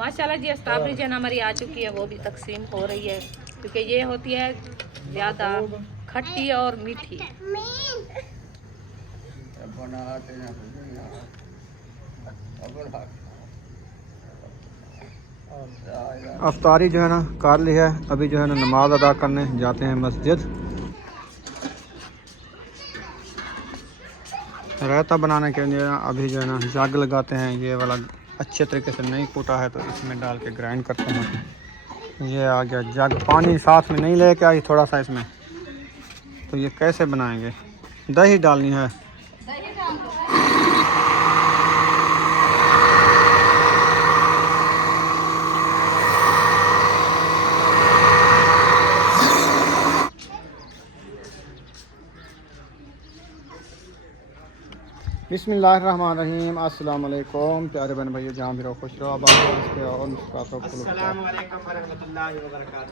माशाल्लाह जी स्ट्रॉबेरी जो है ना हमारी आ चुकी है, वो भी तकसीम हो रही है क्योंकि ये होती है ज़्यादा खट्टी और मीठी। अफ्तारी जो है ना कर ली है, अभी जो है ना नमाज अदा करने जाते हैं मस्जिद। रायता बनाने के लिए अभी जो है ना जग लगाते हैं। ये वाला अच्छे तरीके से नहीं कूटा है तो इसमें डाल के ग्राइंड करते हैं। ये आ गया जग, पानी साथ में नहीं लेके आई थोड़ा सा इसमें, तो ये कैसे बनाएंगे? दही डालनी है। बिस्मिल्लाहिर्रहमानिर्रहीम। अस्सलाम वालेकुम प्यारे बहन भाइयों, जहाँ भी रहो खुश रहो, आबाद रहो और मुस्कुराते रहो।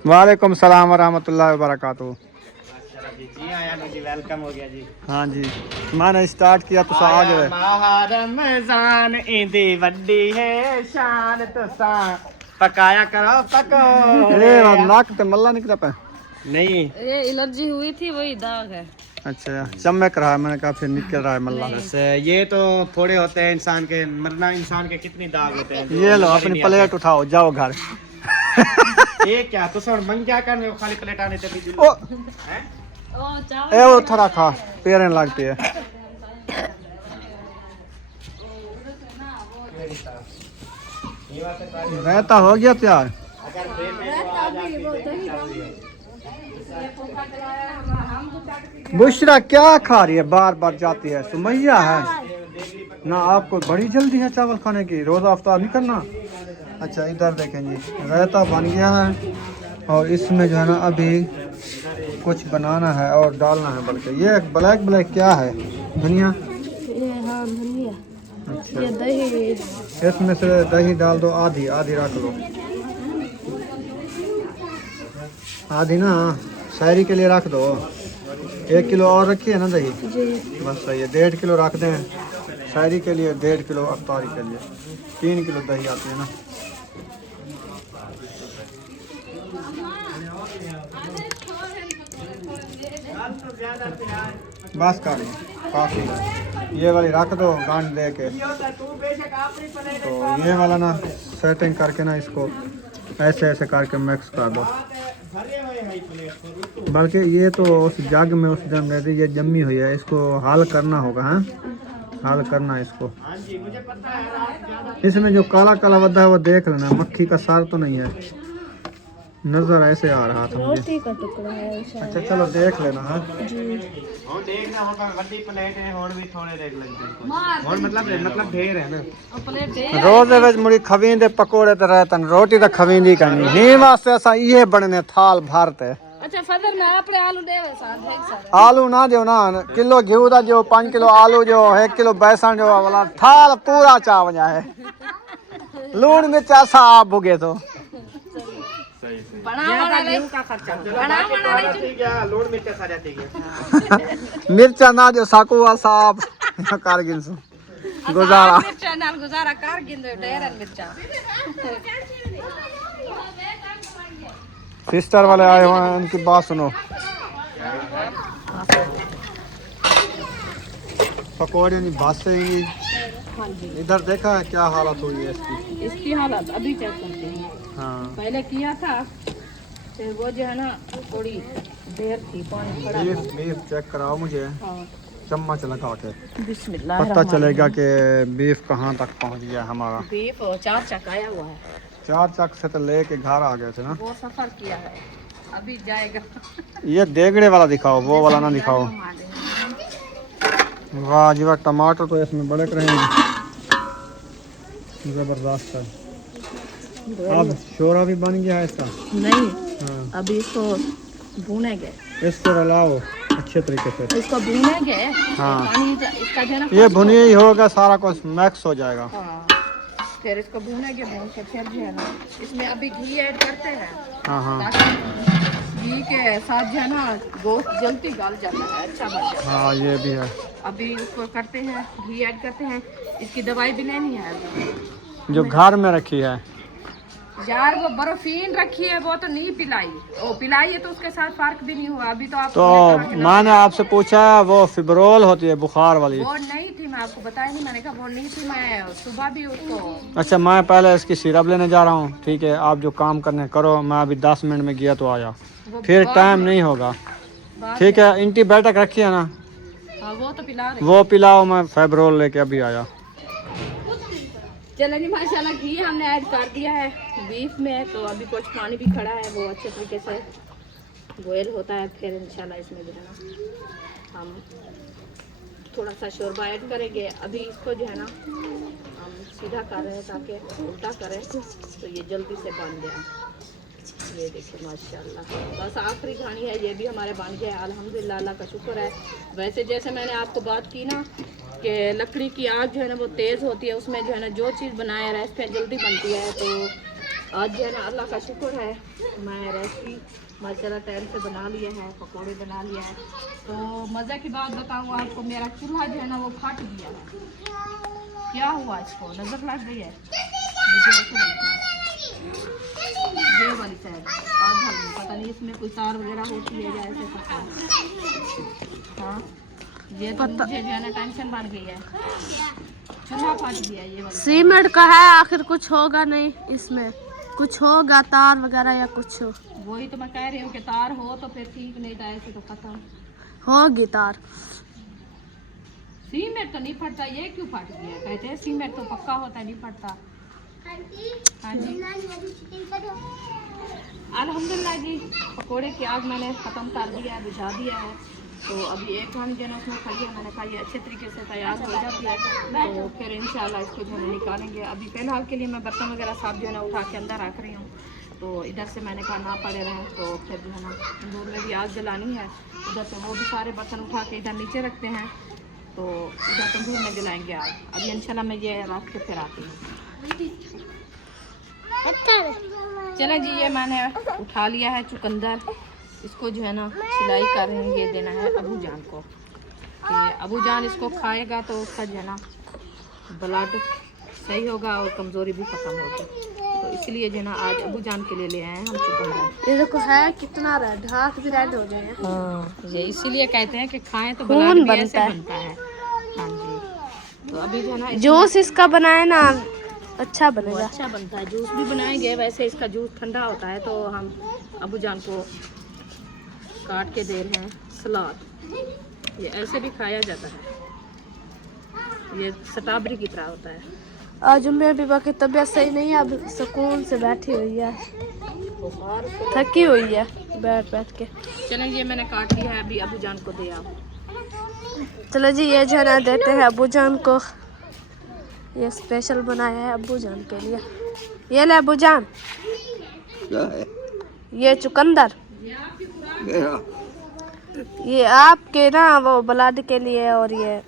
वालेकुम सलाम वरहमतुल्लाहि वबरकातुहू। जी आया जी, वेलकम हो गया जी। हाँ जी, मैंने स्टार्ट किया तो आ गए। रमजान इंदी वड्डी है शान, तुसा पकाया करो पको। नाक ते मल्ला निकला पे नहीं, ये एलर्जी हुई थी, वही दाग है। अच्छा, चमक रहा है, मैंने कहा फिर निकल रहा है मल्ला। बस ये तो थोड़े होते हैं इंसान के, मरना इंसान के कितनी दाग होते हैं। ये लो अपनी प्लेट उठाओ, जाओ घर। ये क्या तो सर मन क्या कर रहे हो, खाली प्लेट आने ते भी ओ हैं? ए वो थोड़ा खा, पेरें लगती है। रायता हो गया तैयार। बुशरा क्या खा रही है, बार बार जाती है? सुमैया है ना, आपको बड़ी जल्दी है चावल खाने की, रोज़ा अफ्तार नहीं करना। अच्छा इधर देखें जी, रायता बन गया है और इसमें जो है ना अभी कुछ बनाना है और डालना है। बल्कि ये ब्लैक ब्लैक क्या है? धनिया। हाँ धनिया। अच्छा, ये दही, इसमें से दही डाल दो, आधी आधी रख लो, आधी ना शायरी के लिए रख दो। 1 किलो और रखी है ना दही? बस सही है, 1.5 किलो रख दें शायरी के लिए, 1.5 किलो अफ्तारी के लिए। 3 किलो दही आती है ना। बस कर काफ़ी है, ये वाली रख दो गांठ दे के। तो ये वाला ना सेटिंग करके ना इसको ऐसे ऐसे करके मिक्स कर दो। बल्कि ये तो उस जग में उस जम रहती, ये जमी हुई है, इसको हल करना होगा। हाँ हल करना है इसको। इसमें जो काला काला वद्दा है वो देख लेना, मक्खी का सार तो नहीं है, नजर ऐसे आ रहा था मुझे। रोटी का टुकड़ा है शायद। अच्छा चलो देख लेना। हाँ और देखना होगा, बड़ी प्लेट है और भी थोड़े देख लेंगे और मतलब ढेर है ना। रोज विच मुड़ी खवींदे पकोड़े ते रहतन, रोटी तो खवींदी करनी ही वास्ते असा ये बनने थाल भरते। अच्छा फदर ना अपने आलू दे साथ। आलू ना दो ना, किलो घी दा जो, 5 किलो आलू जो, 1 किलो बेसन जो, वाला थाल पूरा चावल है। लून मिर्च ऐसा आप भुगे तो मिर्चा ना जो साकू साहब कारगिल से गुजारा। गुजारा कारगिल ढेर मिर्चा। सिस्टर वाले आए हुए हैं, उनकी बात सुनो। पकौड़े नहीं बात से ही। इधर देखा है क्या हालत हुई है इसकी? इसकी हालत अभी चेक करते हैं। हाँ पहले किया था, फिर वो जो है ना थोड़ी देर थी, पानी पड़ा था। बीफ चेक कराओ मुझे, हाँ चम्मच लगा के बिस्मिल्लाह पता चलेगा कि बीफ कहाँ तक पहुँच गया हमारा। बीफ 4 चक आया हुआ है। 4 चक से तो लेके घर आ गए थे ना। वो सफर किया है, अभी जाएगा। ये देगड़े वाला दिखाओ, वो वाला ना दिखाओ। वाह जी वाह, टमाटर तो इसमें बड़े रहेंगे, जबरदस्त है। अब शोरा भी बन गया है इसका? नहीं हाँ, अभी इसको भूनेंगे, इसको रलाओ अच्छे तरीके से। इसको भूनेंगे। हाँ। पानी इसका जो है ना ये भुनी ही होगा, सारा कुछ मिक्स हो जाएगा। हाँ, फिर इसको भूनेंगे, भून के फिर जो है ना इसमें अभी घी ऐड करते हैं, हाँ हाँ ताकि घी के साथ जो है ना गोश्त जल्दी गल जाता है, अच्छा बन जाता है। हाँ ये भी है। अभी उसको करते हैं, घी ऐड करते हैं। इसकी दवाई भी लेनी है जो घर में रखी है यार वो बर्फीन रखी है, वो तो नहीं पिलाई, वो पिलाई है तो उसके साथ फर्क भी नहीं हुआ। अभी तो आप तो मैंने आपसे पूछा वो फिब्रोल होती है बुखार वाली। वो नहीं थी, मैं आपको बताया नहीं, मैंने कहा वो नहीं थी, मैं सुबह भी उसको। अच्छा मैं पहले इसकी सिरप लेने जा रहा हूँ, ठीक है आप जो काम करने करो, मैं अभी 10 मिनट में गया तो आया, फिर टाइम नहीं होगा। ठीक है एंटीबायोटिक रखी है ना? हाँ वो तो पिला रही। वो पिलाओ, मैं फेब्रोल लेके अभी आया। चलो जी माशाल्लाह घी हमने ऐड कर दिया है बीफ में, तो अभी कुछ पानी भी खड़ा है, वो अच्छे तरीके से बॉयल होता है, फिर इंशाल्लाह इसमें जो है ना हम थोड़ा सा शोरबा ऐड करेंगे। अभी इसको जो है ना हम सीधा कर रहे हैं ताकि उल्टा करें तो ये जल्दी से बन जाए। ये देखिए माशाल्लाह, बस आखिरी घानी है, ये भी हमारे बन गया है अल्हम्दुलिल्लाह, अल्लाह का शुक्र है। वैसे जैसे मैंने आपको बात की ना कि लकड़ी की आग जो है ना वो तेज़ होती है, उसमें जो है ना जो चीज़ बनाए रेसिपी जल्दी बनती है, तो आज जो है ना अल्लाह का शुक्र है मैं रेसिपी माशाल्लाह टाइम से बना लिया है, पकौड़े बना लिया है। तो मज़े की बात बताऊँ आपको, मेरा चूल्हा जो है ना वो फट गया है। क्या हुआ, इसको नज़र लग गई है मुझे ऐसे लगता है, ये वाली साइड आधा में, पता नहीं इसमें कोई तार वगैरह होती है या ऐसे कुछ। हाँ ये तो मुझे जो है ना टेंशन बन गई है, चूल्हा फट गया ये वाला। सीमेंट का है, आखिर कुछ होगा नहीं इसमें, कुछ होगा तार वगैरह या कुछ हो। वही तो मैं कह रही हूँ कि तार हो तो फिर ठीक, नहीं तो ऐसे तो खत्म होगी तार। सीमेंट तो नहीं फटता, ये क्यों फट गया? कहते हैं सीमेंट तो पक्का होता है, नहीं फटता। हाँ जी अल्हम्दुलिल्लाह जी, पकोड़े की आग मैंने ख़त्म कर दिया है, बुझा दिया है। तो अभी एक घानी जो है उसमें खड़ी है, मैंने कहा ये अच्छे तरीके से तैयार हो जाती है तो फिर इंशाल्लाह इसको जो है निकालेंगे। अभी फ़िलहाल के लिए मैं बर्तन वगैरह सब जो है ना उठा के अंदर रख रही हूँ, तो इधर से मैंने कहा ना पड़े रहें, तो फिर जो है ना तंदूर में भी आग जलानी है, उधर से वो भी सारे बर्तन उठा के इधर नीचे रखते हैं, तो इधर तंदूर में जलाएँगे आग। अभी इंशाल्लाह मैं ये रख के फिर आती हूँ। चलें जी, ये मैंने उठा लिया है चुकंदर, इसको जो है ना सिलाई कर रहे हैं, ये देना है अबू जान को, कि अबू जान इसको खाएगा तो उसका जो है ना ब्लड सही होगा और कमज़ोरी भी ख़त्म होगी, तो इसलिए जो है ना आज अबू जान के लिए ले आए हैं हम चुकंदर। ये देखो है कितना रेड, हाथ भी रेड हो गए हैं। हाँ ये इसीलिए कहते हैं कि खाएं तो ब्लड भी ऐसे बनता है। हाँ जी, तो अभी जो है ना जूस इसका बनाए ना अच्छा बनेगा, अच्छा बनता है, जूस भी बनाएंगे। वैसे इसका जूस ठंडा होता है, तो हम अबू जान को काट के दे रहे हैं सलाद, ये ऐसे भी खाया जाता है, ये स्ट्रॉबेरी की तरह होता है। आज उम्र बीबा की तबीयत सही नहीं है, अब सुकून से बैठी हुई है, थकी हुई है बैठ बैठ के। चलें ये मैंने काट लिया है, अभी अबू जान को दे आप। चलो जी ये जो ना देते हैं अबू जान को, ये स्पेशल बनाया है अबू जान के लिए। ये ले अबू जान, ये चुकंदर, ये आपके ना वो ब्लड के लिए, और ये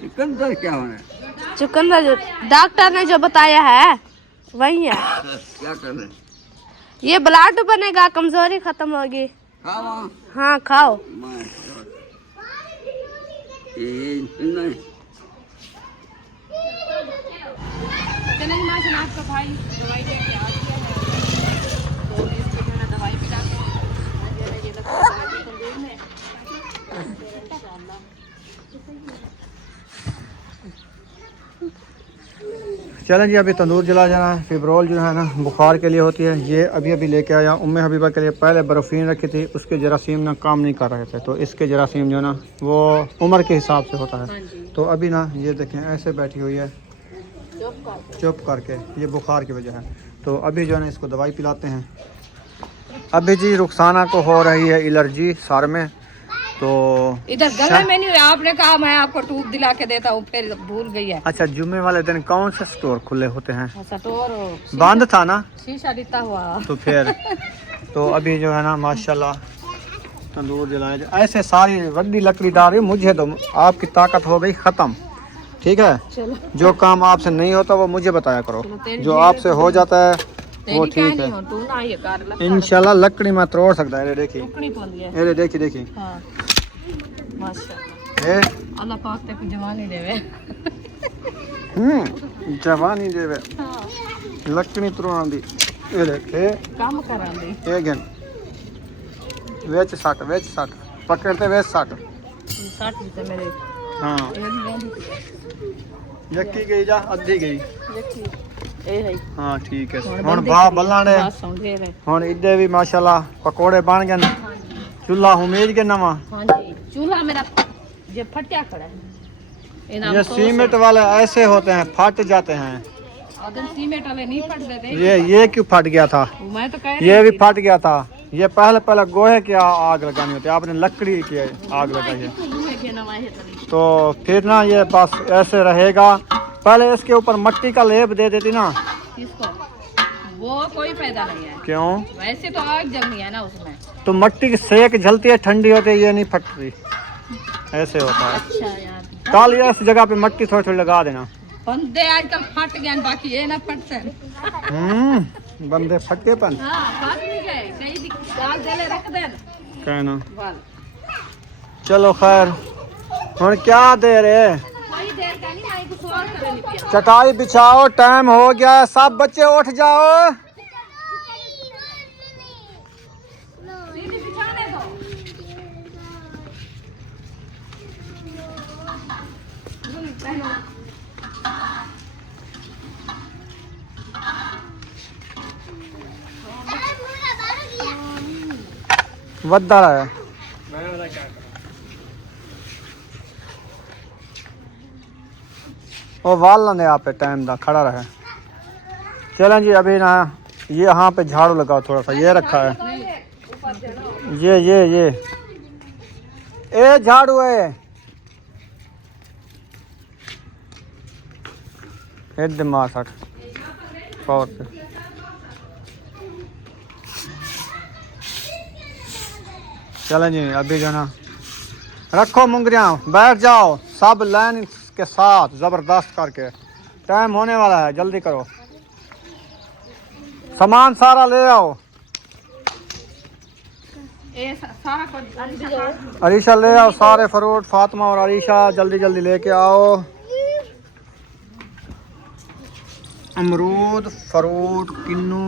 चुकंदर क्या होना? चुकंदर जो डॉक्टर ने जो बताया है वही है। क्या करना? ये ब्लड बनेगा, कमजोरी खत्म होगी। खाओ। हाँ खाओ। नहीं चलें माशाल्लाह, आपका भाई दवाई लेके आ गया है, तो इसको जो है दवाई पिला के ये तंदूर में इंशाल्लाह। चलें जी, अभी तंदूर जला जाना है। फिब्रोल जो है ना बुखार के लिए होती है, ये अभी अभी लेके आया। उम्मे हबीबा के लिए पहले बर्फीन रखी थी, उसके जरासीम ना काम नहीं कर रहे थे, तो इसके जरासीम जो है ना वो उम्र के हिसाब से होता है। तो अभी ना ये देखें ऐसे बैठी हुई है चुप करके, ये बुखार की वजह है। तो अभी जो है ना इसको दवाई पिलाते हैं। अभी जी रुखसाना को हो रही है एलर्जी सर में, तो इधर गले में नहीं, आपने कहा मैं आपको टूब दिला के देता हूँ, फिर भूल गई है। अच्छा, जुम्मे वाले दिन कौन से स्टोर खुले होते हैं? स्टोर बंद था ना, शीशा दिता हुआ। तो फिर तो अभी जो है ना माशाल्लाह तंदूर जलाया जाए। ऐसे सारी वड्डी लकड़ी डाल रही, मुझे तो आपकी ताकत हो गई ख़त्म। ठीक है, चलो जो काम आपसे नहीं होता वो मुझे बताया करो, जो आपसे हो जाता है वो ठीक है। तू ना ये कर ला, इंशाल्लाह लकड़ी में तोड़ सकता है। ये देखिए, टुकड़ी पौंदी है। ये देखिए देखिए, हाँ माशाल्लाह, ए अल्लाह पाक तक जवानी देवे। जवानी देवे लकड़ी तुरवान दी ये देखे काम करांदी ये गन वेच सट पकड़ते वेच सट 60 रुपए मेरे हाँ यक्की गई जा अद्धी गई ए है हाँ ठीक है हुन बाह बल्लाने हुन इधे भी माशाल्लाह पकोड़े बन गए चूल्हा उम्मीद के नवा हां जी चूल्हा मेरा ये फटिया खड़ा है ये सीमेंट वाले ऐसे होते हैं फट जाते हैं अगर सीमेंट वाले नहीं फट देते ये क्यों फट गया था मैं तो कह रही ये भी फट गया था ये पहले गोहे की आग लगानी होती है आपने लकड़ी की आग लगाई है तो फिर ना ये बस ऐसे रहेगा पहले इसके ऊपर मिट्टी का लेप दे देती ना इसको वो कोई फायदा नहीं है क्यों वैसे तो आग जलनी है ना उसमें तो मिट्टी की सेक जलती है ठंडी होती है ये नहीं फटती ऐसे होता है अच्छा यार कल ये इस जगह पे मिट्टी थोड़ी थोड़ी लगा देना बंदे आजकल फट गए बाकी ये ना फटते बंदे फटे पन हां फट नहीं गए कहीं दाल देले रख दे कहना वाल चलो खैर हुन क्या दे रहे कोई देर का नहीं मैं कुछ और करनी पिया चटाई बिछाओ टाइम हो गया सब बच्चे उठ जाओ सीधी बिछाने दो वद्दा है वो वाल ना दे आप टाइम दा खड़ा रहे चलें जी अभी ना ये यहाँ पे झाड़ू लगाओ थोड़ा सा ये रखा है ये ए झाड़ू है दिमाग सट पावर पे चलें जी अभी जो ना रखो मुंगरियाँ बैठ जाओ सब लाइन के साथ जबरदस्त करके टाइम होने वाला है जल्दी करो सामान सारा ले आओ ए सारा को अरीशा ले आओ सारे फ्रूट फातिमा और अरीशा जल्दी जल्दी लेके आओ अमरूद फ्रूट किन्नू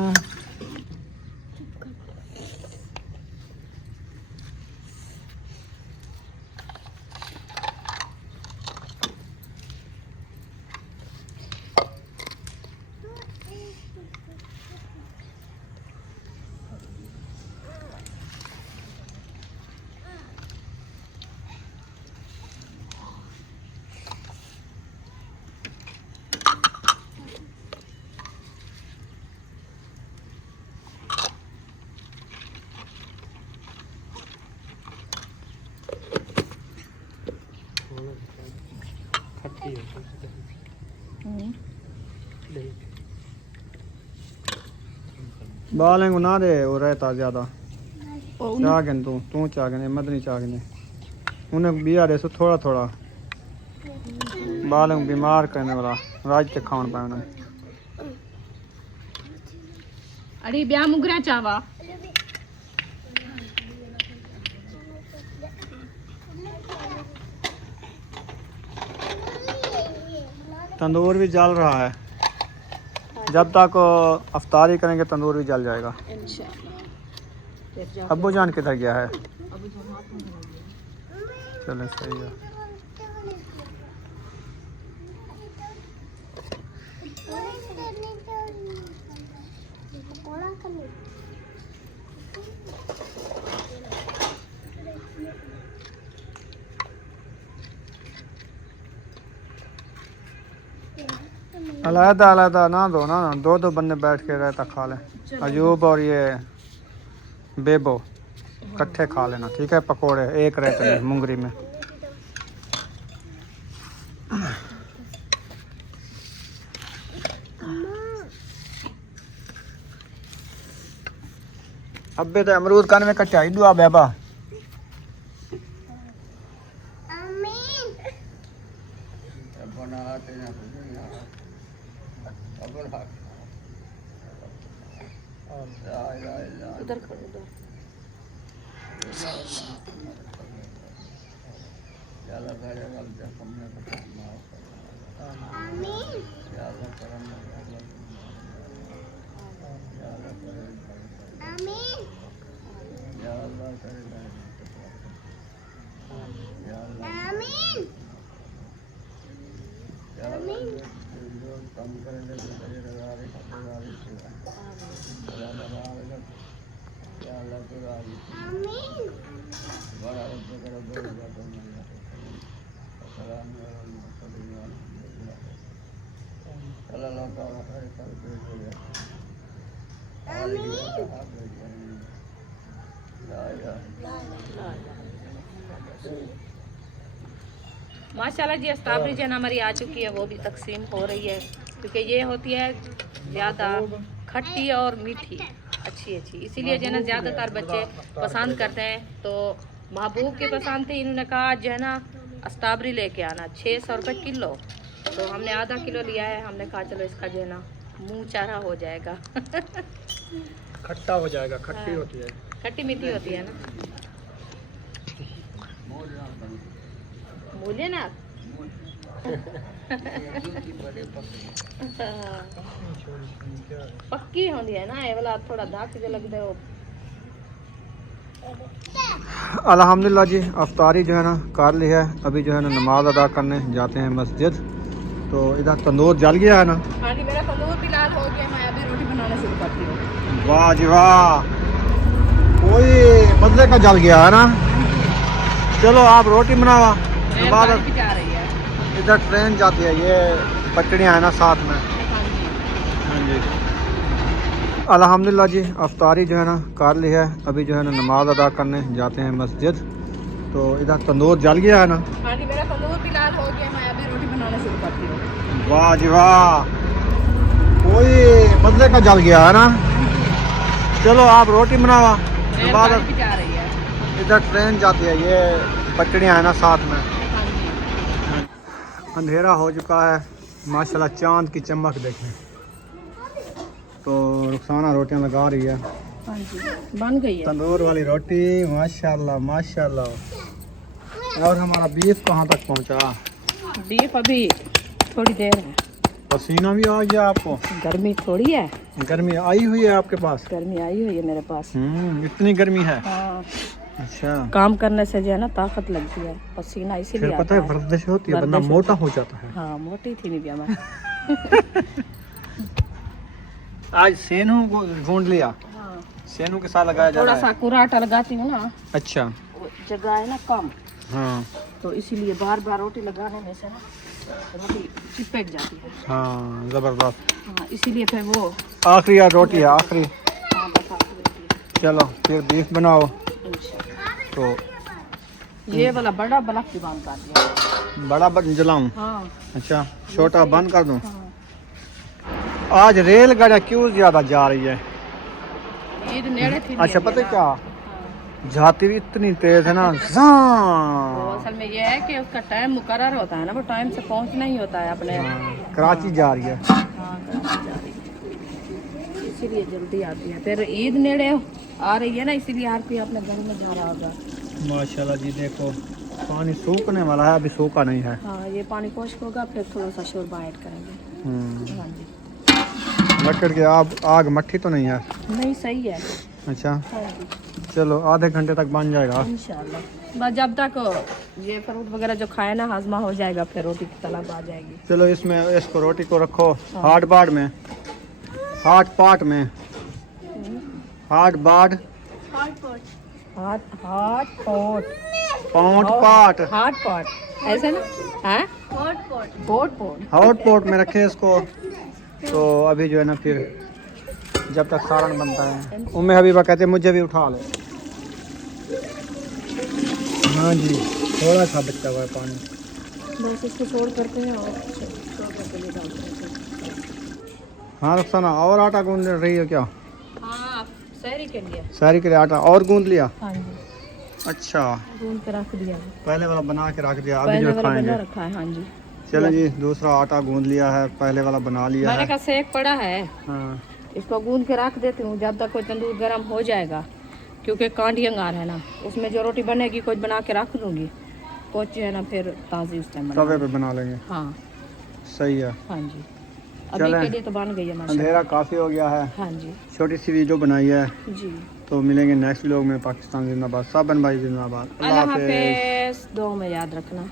बालें को ना दे वो रहता ज्यादा चागन तू चागने मदनी चागने उन्हें बिया दे सो थोड़ा थोड़ा बालों को बीमार करने वाला राज तक खान पाए उन्हें अरे ब्याह मुगरा चावा तंदूर भी जल रहा है जब तक अफ्तारी करेंगे तंदूर भी जल जाएगा इंशाल्लाह अब्बू जान किधर गया है चलो सही है अलहदा अलहदा ना दो ना दो बंदे बैठ के रहता खा लें अयूब और ये बेबो इकट्ठे खा लेना ठीक है पकोड़े एक रहते हैं मुंगरी में अब्बे तो अमरूद कान में कट्टा इडुआ बेबा उधर खड़ो उधर माशाल्लाह जी अस्ताबरी जन हमारी आ चुकी है, वो भी तकसीम हो रही है क्योंकि ये होती है ज़्यादा खट्टी और मीठी, अच्छी, इसीलिए जो है ना ज़्यादातर बच्चे पसंद करते हैं। तो महबूब के पसंद थे, इन्होंने कहा जो है ना अस्ताबरी लेके आना 600 रुपये किलो। तो हमने आधा किलो लिया है, हमने कहा चलो इसका जो है ना मुँह चारा हो जाएगा। खट्टा हो जाएगा, खट्टी होती है, खट्टी मीठी होती है ना। बोलिए ना पक्की होती है ना, ये वाला थोड़ा दाग जो लगता है वो। अल्हम्दुलिल्लाह जी अफ्तारी जो है ना कर ली है। अभी जो है ना नमाज अदा करने जाते हैं मस्जिद। तो इधर तंदूर जल गया है ना। हाँ जी, मेरा तंदूर भी लाल हो गया, मैं अभी रोटी बनाना शुरू करती हूँ। वाह जी वाह, कोई बदले का जल गया है ना। चलो आप रोटी बनावा, बाद गाड़ी भी जा रही है। इधर ट्रेन जाती है, ये पटड़ियाँ है ना साथ में। हाँ जी अल्हम्दुलिल्लाह जी अफ्तारी जो है ना कर ली है। अभी जो है ना नमाज अदा करने जाते हैं मस्जिद। तो इधर तंदूर जल गया है ना। हाँ जी, मेरा तंदूर भी लाल हो गया, मैं अभी रोटी बनाना शुरू करती हूँ। वाह जी वाह, कोई बदले का जल गया है ना। चलो आप रोटी बनावा, बाद गाड़ी भी जा रही है। इधर ट्रेन जाती है, ये पटड़ियाँ है ना साथ में। अंधेरा हो चुका है, माशाल्लाह चांद की चमक देखें। तो रुखसाना रोटियां लगा रही है। हाँ जी, बन गई है तंदूर वाली रोटी, माशाल्लाह माशाल्लाह। और हमारा बीफ कहाँ तक पहुँचा? बीफ अभी थोड़ी देर है। पसीना भी आ गया आपको? गर्मी थोड़ी है। गर्मी आई हुई है आपके पास? गर्मी आई हुई है मेरे पास। इतनी गर्मी है? हाँ, अच्छा। काम करने से जो है ना ताकत लगती है, पसीना इसीलिए फिर पता है वर्जिश होती है, बंदा मोटा हो जाता है। हाँ, मोटी थी नहीं भी हमारी। आज सेनू को ढूंढ लिया। हाँ, सेनू के साथ लगाया जा रहा थोड़ा है। सा कुराटा लगाती हूँ ना, अच्छा। वो जगह है ना कम, हाँ तो इसीलिए बार बार रोटी लगाने में से ना रोटी चिपक जाती है। हाँ जबरदस्त। हाँ, इसीलिए फिर वो आखिरी यार रोटी है आखिरी। हाँ, बस आखिरी रोटी है। चलो फिर बीफ बनाओ। इंशाल्लाह। तो ये वाला बड़ा बल्ब भी बंद कर दिया। बड़ा बटन जलाऊं? हाँ अच्छा, छोटा बंद कर दूं? हाँ, आज रेलगाड़ियाँ क्यों ज्यादा जा रही है? ईद नेड़े थी। अच्छा पता है क्या, हाँ, जाती भी इतनी तेज है ना। तो असल में ये है कि उसका टाइम मुकर्रर होता है ना, वो टाइम से पहुंचना ही होता है अपने। कराची जा रही है। हाँ, कराची जा रही है, इसीलिए जल्दी आती है। फिर ईद नेड़े आ रही है ना, इसीलिए हर कोई अपने घर में जा रहा होगा। माशाल्लाह जी देखो, पानी सूखने वाला है, अभी सूखा नहीं है। हाँ, ये पानी खुश्क होगा, फिर थोड़ा सा शोरबा ऐड करेंगे। हाँ जी, लकड़ की आग मट्ठी तो नहीं है? नहीं सही है। अच्छा हाँ जी, चलो आधे घंटे तक बन जाएगा इंशाल्लाह। बस जब तक ये फ्रूट वगैरह जो खाए ना हाजमा हो जाएगा, फिर रोटी की तलब आ जाएगी। चलो इसमें इसको रोटी को रखो हार्ड बाड में, हार्ड पार्ट में, हार्ड बाड, हाथ हाथ पोट पाउंड पार्ट, हाथ पॉट ऐसे ना। हाँ, पोट पोट हॉट पॉट में रखे इसको। तो अभी जो है ना फिर जब तक सालन बनता है, उम्मे हबीबा कहते हैं मुझे भी उठा ले। हाँ जी, थोड़ा सा बचा हुआ है पानी। बस इसको छोड़ करते हैं और छोड़ करके ले डालते हैं। हाँ रुखसाना, और आटा गूंद रही है क्या? हाँ, सहरी के लिए। सारी के लिए आटा और गूंद लिया? हाँ जी, अच्छा, गूंद के रख दिया। पहले वाला बना के रख दिया, अभी पहले जो वाला खाएंगे। बना रखा है। हाँ जी, चलो जी, दूसरा आटा गूंद लिया है, पहले वाला बना लिया मैंने है। कहा सेक पड़ा है, हाँ इसको गूंद के रख देती हूँ जब तक कोई तंदूर गर्म हो जाएगा, क्योंकि कांडी अंगार है ना, उसमें जो रोटी बनेगी कुछ बना के रख दूँगी, पहुँचे है ना फिर ताज़ी उस टाइम तवे पे बना लेंगे। हाँ सही है। हाँ जी, अभी चलें। के लिए तो बन गई है माशाल्लाह। अंधेरा काफ़ी हो गया है, हाँ जी छोटी सी वीडियो बनाई है, जी। तो मिलेंगे नेक्स्ट व्लॉग में। पाकिस्तान जिंदाबाद, साबन भाई जिंदाबाद। अल्लाह हाफिज़, दुआ में याद रखना।